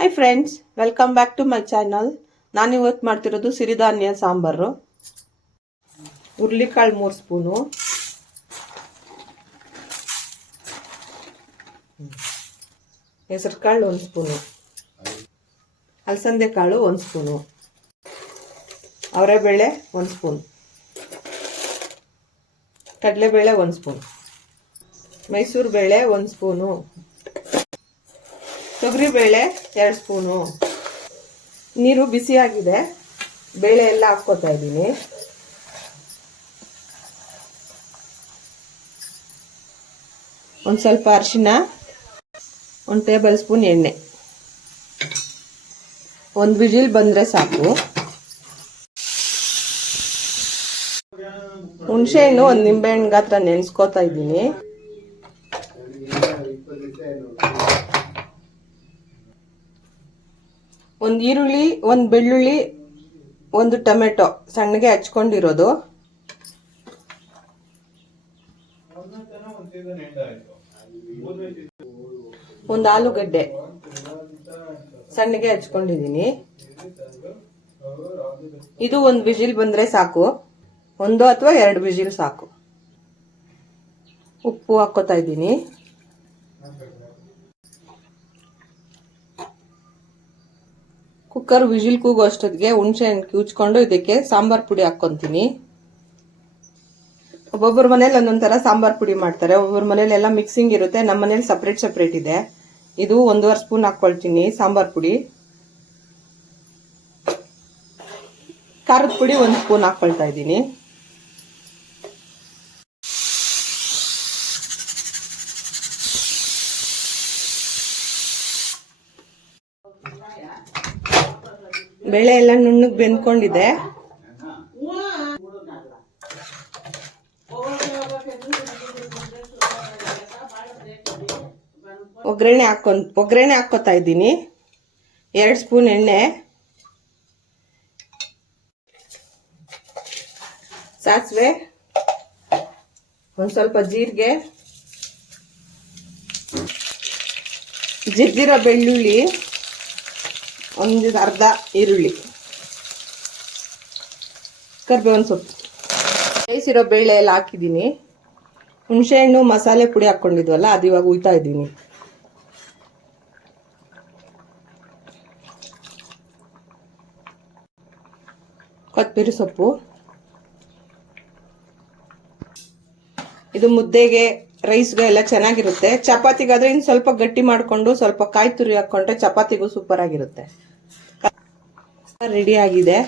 Hi friends welcome back to my channel ನಾನು ಇವತ್ತು ಮಾಡ್ತಿರೋದು ಸಿರಿಧಾನ್ಯ ಸಾಂಬಾರು. ಹುರ್ಲಿಕಾಳು ಮೂರು ಸ್ಪೂನು. ಹೆಸರು ಕಾಳು ಒಂದು ಸ್ಪೂನು. ಅಲಸಂದೆ ಕಾಳು ಒಂದು ಸ್ಪೂನು. ಅವರೆಬೇಳೆ ಒಂದು ಸ್ಪೂನ್. ಕಡಲೆಬೇಳೆ ಒಂದು ಸ್ಪೂನ್. ಮೈಸೂರು ಬೇಳೆ ಒಂದು ಸ್ಪೂನು. ತೊಗರಿಬೇಳೆ ಎರಡು ಸ್ಪೂನು. ನೀರು ಬಿಸಿಯಾಗಿದೆ. ಬೇಳೆ ಎಲ್ಲ ಹಾಕ್ಕೋತಾ ಇದ್ದೀನಿ. ಒಂದು ಸ್ವಲ್ಪ ಅರಿಶಿನ, ಒಂದು ಟೇಬಲ್ ಸ್ಪೂನ್ ಎಣ್ಣೆ. ಒಂದು ವಿಜಿಲ್ ಬಂದರೆ ಸಾಕು. ಹುಣಸೆಹಣ್ಣು ಒಂದು ನಿಂಬೆಹಣ್ಣು ಗಾತ್ರ ನೆನೆಸ್ಕೋತಾ ಇದ್ದೀನಿ. ಒಂದು ಈರುಳ್ಳಿ, ಒಂದು ಬೆಳ್ಳುಳ್ಳಿ, ಒಂದು ಟೊಮೆಟೊ ಸಣ್ಣಗೆ ಹಚ್ಕೊಂಡಿರೋದು. ಒಂದು ಆಲೂಗಡ್ಡೆ ಸಣ್ಣಗೆ ಹಚ್ಕೊಂಡಿದ್ದೀನಿ ಇದು ಒಂದು ವಿಜಿಲ್ ಬಂದ್ರೆ ಸಾಕು. ಒಂದು ಅಥವಾ ಎರಡು ವಿಜಿಲ್ ಸಾಕು. ಉಪ್ಪು ಹಾಕೋತಾ ಇದ್ದೀನಿ. ಕುಕ್ಕರ್ ವಿಜಿಲ್ ಕೂಗೋ ಅಷ್ಟೊತ್ತಿಗೆ ಹುಣಸೆ ಹಣ್ಣು ಕಿವುಚ್ಕೊಂಡು ಇದಕ್ಕೆ ಸಾಂಬಾರ್ ಪುಡಿ ಹಾಕೊಂತೀನಿ ಒಬ್ಬೊಬ್ಬರ ಮನೇಲಿ ಒಂದೊಂದು ತರ ಸಾಂಬಾರ್ ಪುಡಿ ಮಾಡ್ತಾರೆ. ಒಬ್ಬೊಬ್ಬರ ಮನೇಲಿ ಎಲ್ಲ ಮಿಕ್ಸಿಂಗ್ ಇರುತ್ತೆ. ನಮ್ಮ ಮನೇಲಿ ಸಪ್ರೇಟ್ ಸಪ್ರೇಟ್ ಇದೆ. ಇದು ಒಂದೂವರೆ ಸ್ಪೂನ್ ಹಾಕ್ಕೊಳ್ತೀನಿ ಸಾಂಬಾರ್ ಪುಡಿ. ಖಾರದ ಪುಡಿ ಒಂದು ಸ್ಪೂನ್ ಹಾಕ್ಕೊಳ್ತಾ ಇದ್ದೀನಿ. ಬೇಳೆ ಎಲ್ಲ ನುಣ್ಣಗೆ ಬೆಂದ್ಕೊಂಡಿದೆ. ಒಗ್ಗರಣೆ ಹಾಕೊಂಡ್, ಒಗ್ಗರಣೆ ಹಾಕೋತಾ ಇದ್ದೀನಿ. ಎರಡು ಸ್ಪೂನ್ ಎಣ್ಣೆ. ಸಾಸಿವೆ. ಒಂದು ಸ್ವಲ್ಪ ಜೀರಿಗೆ. ಜಜ್ಜಿರೋ ಬೆಳ್ಳುಳ್ಳಿ. ಒಂದು ಅರ್ಧ ಈರುಳ್ಳಿ. ಕರ್ಬೇವಿನ ಸೊಪ್ಪು. ಬೇಯಿಸಿರೋ ಬೇಳೆ ಎಲ್ಲ ಹಾಕಿದ್ದೀನಿ. ಹುಣಸೆಹಣ್ಣು, ಮಸಾಲೆ ಪುಡಿ ಹಾಕ್ಕೊಂಡಿದ್ವಲ್ಲ, ಅದು ಇವಾಗ ಉಯ್ತಾ ಇದ್ದೀನಿ. ಕೊತ್ತಂಬರಿ ಸೊಪ್ಪು. ಇದು ಮುದ್ದೆಗೆ ರೈಸ್ಗೆ ಎಲ್ಲ ಚೆನ್ನಾಗಿರುತ್ತೆ. ಚಪಾತಿಗಾದ್ರೆ ಇನ್ನು ಸ್ವಲ್ಪ ಗಟ್ಟಿ ಮಾಡಿಕೊಂಡು ಸ್ವಲ್ಪ ಕಾಯಿ ತುರಿ ಹಾಕೊಂಡ್ರೆ ಚಪಾತಿಗೂ ಸೂಪರ್ ಆಗಿರುತ್ತೆ. ರೆಡಿ ಆಗಿದೆ.